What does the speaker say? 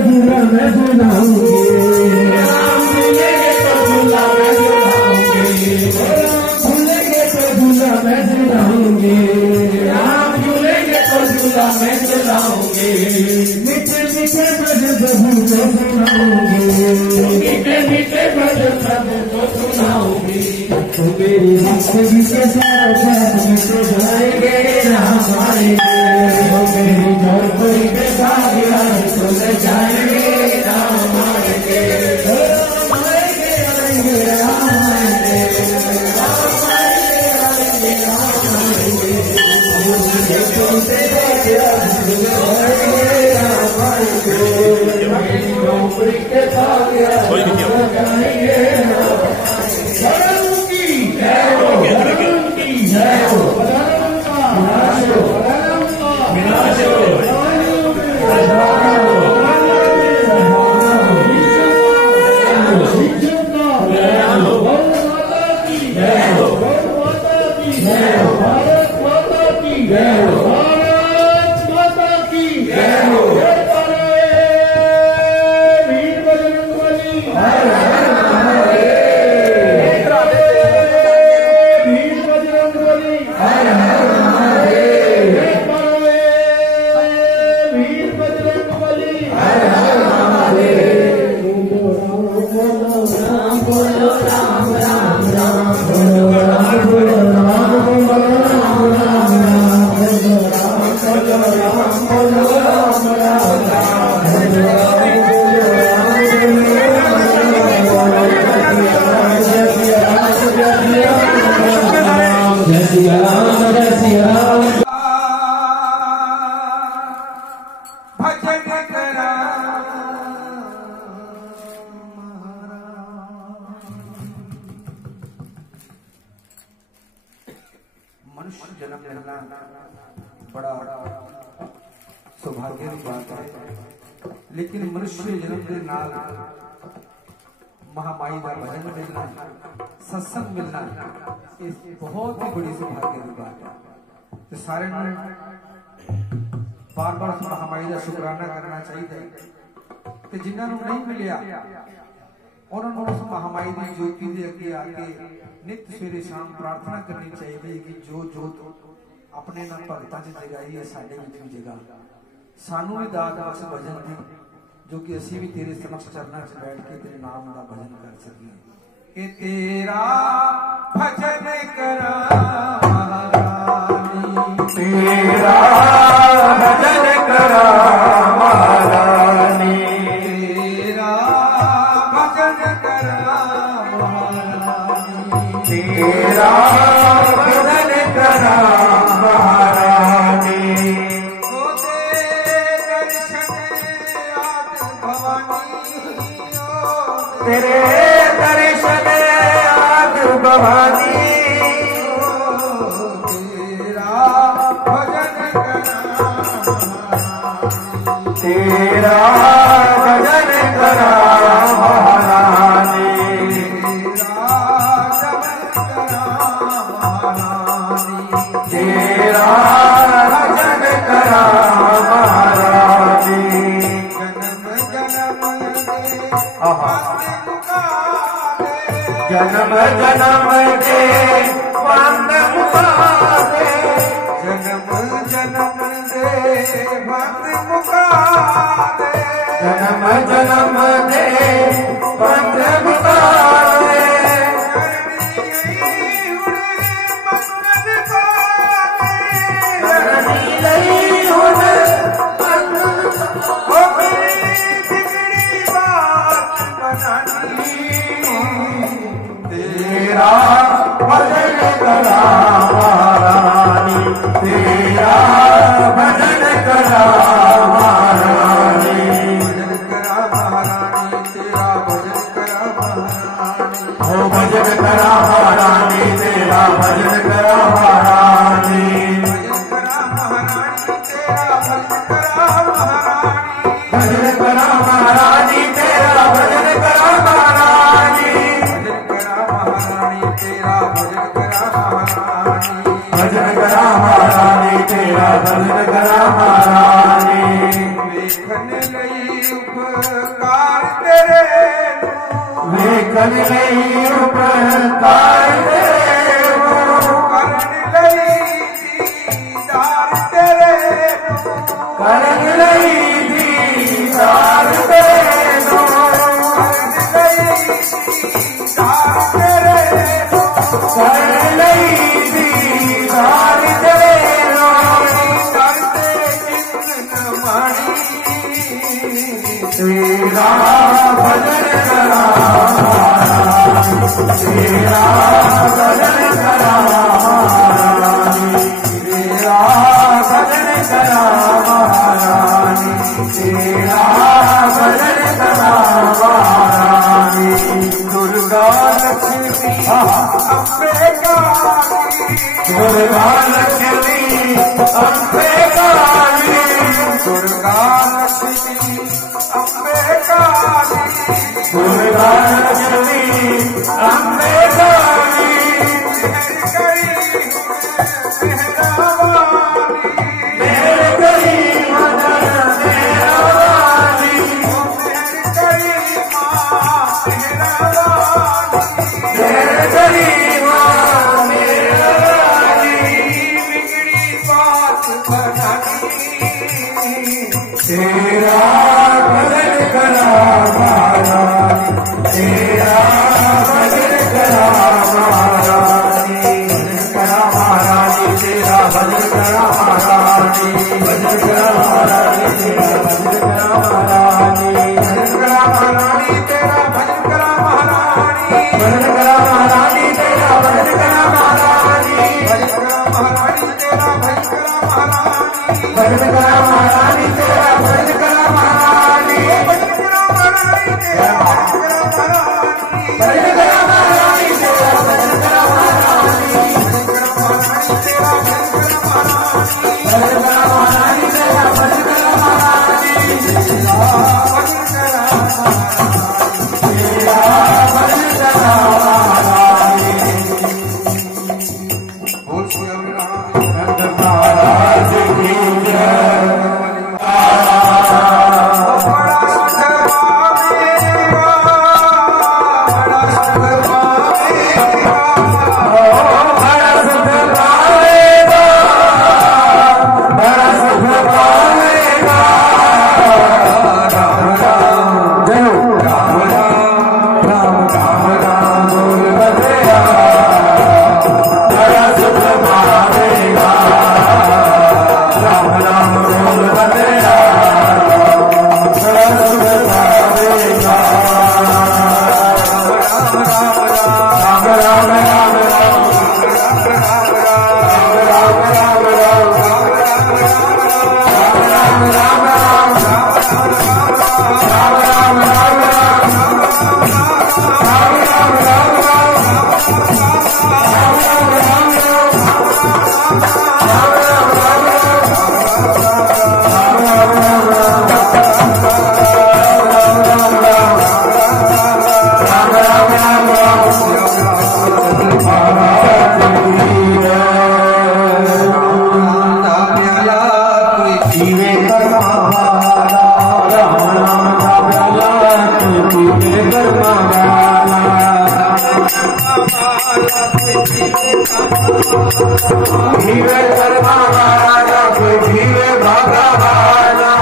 झूला मैं झूलाऊंगी, राम झूलेंगे तो झूला मैं झूलाऊंगी, झूलेंगे तो झूला मैं झूलाऊंगी, राम झूलेंगे तो झूला मैं झूलाऊंगी, मीठे मीठे भजन प्रभु को सुनाऊंगी, मीठे मीठे भजन प्रभु को सुनाऊंगी, तो मेरी जिंदगी के सारे साथ मिट जाएंगे, राम आएंगे, तो मेरी झोपड़ी के सारे हाथ खुल जाएंगे, राम आएंगे, राम आएंगे, आएंगे, राम आएंगे, राम आएंगे, आएंगे, राम आएंगे, मुझे बोलते जाएंगे, राम आएंगे, मेरी झोपड़ी के सारे हाथ खुल जाएंगे, मनुष्य जन्म लेना बड़ा सौभाग्य की बात है, लेकिन मनुष्य जन्म के नाल महामाई का भजन मिलना, सत्संग मिलना, इस बहुत ही बड़ी सौभाग्य की बात है। तो सारे बार बार महामाई का शुकराना करना चाहिए, तो जिन्होंने नहीं मिलिया उन्होंने उस महामाई की ज्योति के अगे आके नित सवेरे शाम प्रार्थना करनी चाहिए कि जो जोत अपने ना भगतां च जगाई है साडे विच भी जगा, सानू भी दात बख्श भजन दी, जो कि असी भी तेरे समक्ष चरनां च बैठ के तेरे नाम का भजन कर सकीए। कि तेरा भजन करा महारानी, तेरा भजन करा महारानी, तेरा भजन करा महारानी, तेरा भजन करा महारानी, तो तेरे दर्शन आद भवानी, तेरा भजन करा, तेरा भजन करा महारानी, तेरा भजन करा महारानी, जन्म जन्म दे वंद मुकादे, जन्म जन्म दे वंद मुकादे, जन्म जन्म दे वंद मुकादे, तेरा भजन करा महारानी, तेरा भजन करा महारानी, भजन करा महारानी, तेरा भजन करा महारानी, ओ भजन करा महारानी, तेरा भजन करा महारानी, भजन करा महारानी, तेरा भजन करा महारानी, भजन करा महारानी, तेरा भजन करा महारानी, तेरा भजन करा महारानी, भजन करा महारानी, तेरा भजन करा महारानी, देखने लई उपकार तेरे वेखन लई उपकार तेरे करन लई दीदार तेरे करन लई दीदार तेरे करन लई दीदार तेरे तेरा भजन करा तेरा भजन करा तेरा भजन करा महारानी तेरा भजन करा महारानी दुर्गा लक्ष्मी अम्बे काली दुर्गा लक्ष्मी अम्बे काली दुर्गा लक्ष्मी अम्बे काली दुर्गा लक्ष्मी अम्बे काली मेहर करी मदन मेरा वाली मेहर करी मां मेरा वाली बिगड़ी बात बनानी तेरा भजन करा महारानी तेरा भजन करा महारानी भजन करा महारानी तेरा भजन करा महारानी भजन करा महारानी तेरा भजन करा महारानी भजन करा महारानी तेरा भजन करा महारानी भजन करा महारानी तेरा भजन करा महारानी भजन करा महारानी तेरा भजन करा महारानी भजन करा महारानी तेरा भजन करा महारानी भजन करा महारानी तेरा भजन करा महारानी भजन करा महारानी तेरा भजन करा महारानी भजन करा महारानी तेरा भजन करा महारानी भजन करा महारानी तेरा भजन करा महारानी तेरा भजन करा महारानी तेरा भजन करा महारानी बोल श्री राम महाराज की जय धीरे कर्मा महाराजा धीरे भागा भागा